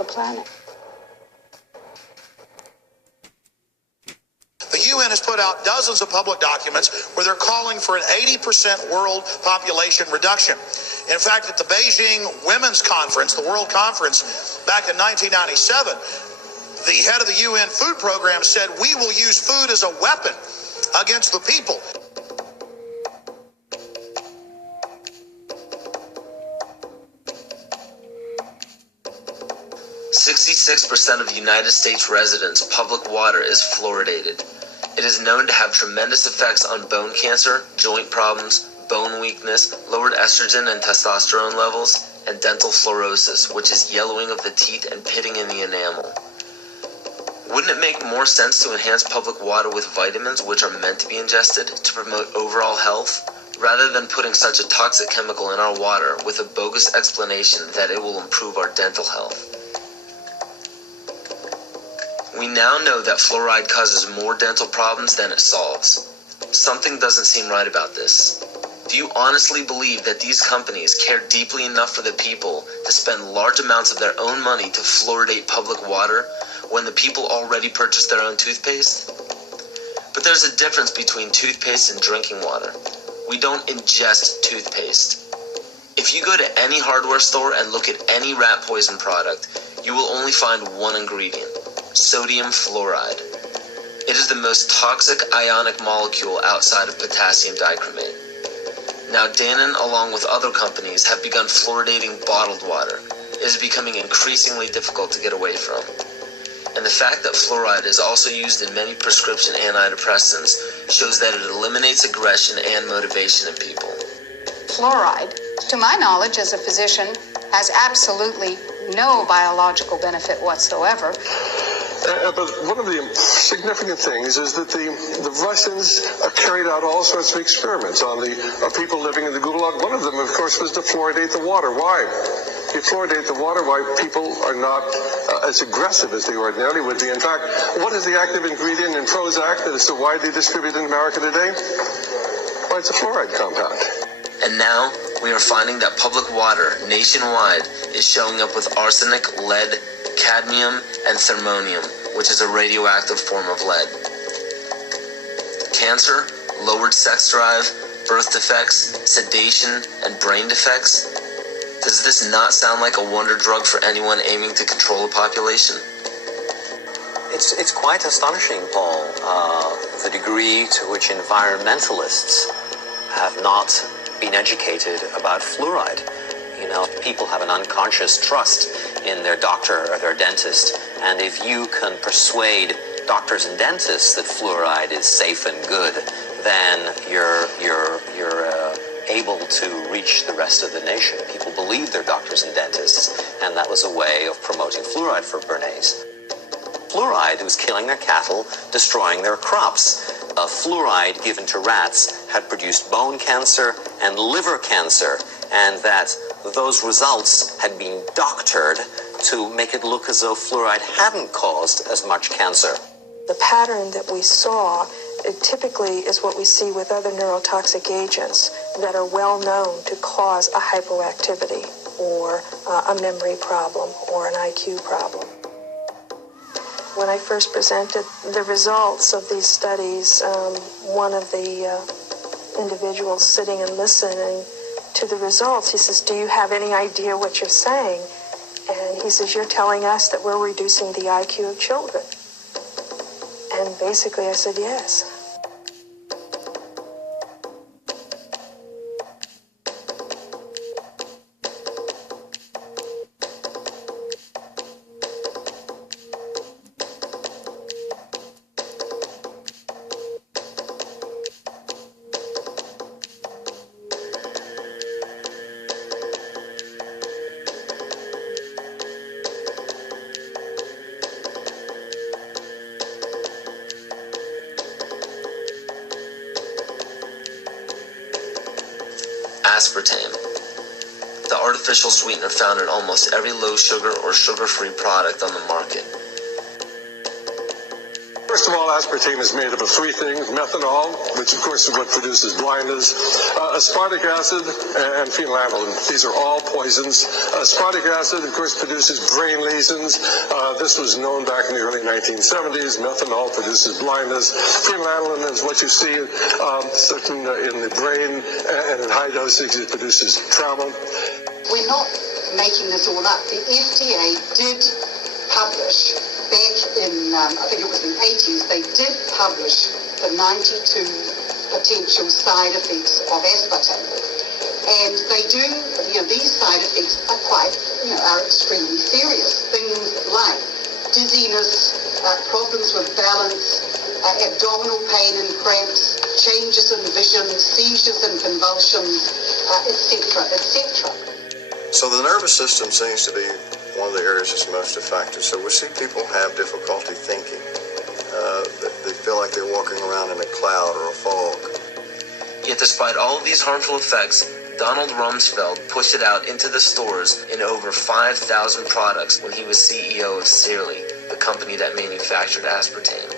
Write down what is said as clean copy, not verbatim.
the planet. The UN has put out dozens of public documents where they're calling for an 80% world population reduction. In fact, at the Beijing Women's Conference, the World Conference, back in 1997, the head of the UN Food Program said, "We will use food as a weapon against the people." 66% of the United States residents' public water is fluoridated. It is known to have tremendous effects on bone cancer, joint problems, bone weakness, lowered estrogen and testosterone levels, and dental fluorosis, which is yellowing of the teeth and pitting in the enamel. Wouldn't it make more sense to enhance public water with vitamins which are meant to be ingested to promote overall health, rather than putting such a toxic chemical in our water with a bogus explanation that it will improve our dental health? We now know that fluoride causes more dental problems than it solves. Something doesn't seem right about this. Do you honestly believe that these companies care deeply enough for the people to spend large amounts of their own money to fluoridate public water when the people already purchase their own toothpaste? But there's a difference between toothpaste and drinking water. We don't ingest toothpaste. If you go to any hardware store and look at any rat poison product, you will only find one ingredient: sodium fluoride. It is the most toxic ionic molecule outside of potassium dichromate. Now Dannon, along with other companies, have begun fluoridating bottled water. It is becoming increasingly difficult to get away from. And the fact that fluoride is also used in many prescription antidepressants shows that it eliminates aggression and motivation in people. Fluoride, to my knowledge as a physician, has absolutely no biological benefit whatsoever. But one of the significant things is that the Russians carried out all sorts of experiments on the people living in the Gulag. One of them, of course, was to fluoridate the water. Why? You fluoridate the water, why people are not as aggressive as they ordinarily would be. In fact, what is the active ingredient in Prozac that is so widely distributed in America today? Well, it's a fluoride compound. And now, we are finding that public water nationwide is showing up with arsenic, lead, cadmium, and thermonium, which is a radioactive form of lead. Cancer, lowered sex drive, birth defects, sedation, and brain defects. Does this not sound like a wonder drug for anyone aiming to control a population? It's quite astonishing, Paul, the degree to which environmentalists have not been educated about fluoride. You know, people have an unconscious trust in their doctor or their dentist, and if you can persuade doctors and dentists that fluoride is safe and good, then you're able to reach the rest of the nation. People believe their doctors and dentists, and that was a way of promoting fluoride for Bernays. Fluoride was killing their cattle, destroying their crops. Fluoride given to rats had produced bone cancer and liver cancer, and that those results had been doctored to make it look as though fluoride hadn't caused as much cancer. The pattern that we saw, it typically is what we see with other neurotoxic agents that are well known to cause a hypoactivity or a memory problem or an IQ problem. When I first presented the results of these studies, one of the individuals sitting and listening to the results, he says, "Do you have any idea what you're saying?" And he says, "You're telling us that we're reducing the IQ of children." And basically I said, yes. Aspartame, the artificial sweetener found in almost every low-sugar or sugar-free product on the market. First of all, aspartame is made up of three things: methanol, which of course is what produces blindness, aspartic acid, and phenylalanine. These are all poisons. Aspartic acid, of course, produces brain lesions. This was known back in the early 1970s. Methanol produces blindness. Phenylalanine is what you see in the brain, and in high dosage it produces trauma. We're not making this all up. The FDA did publish back in, I think it was the 80s, they did publish the 92 potential side effects of aspartame. And they do, these side effects are are extremely serious. Things like dizziness, problems with balance, abdominal pain and cramps, changes in vision, seizures and convulsions, etc., etc. So the nervous system seems to be one of the areas that's most affected. So we see people have difficulty thinking. They feel like they're walking around in a cloud or a fog. Yet despite all of these harmful effects, Donald Rumsfeld pushed it out into the stores in over 5,000 products when he was CEO of Searly, the company that manufactured aspartame.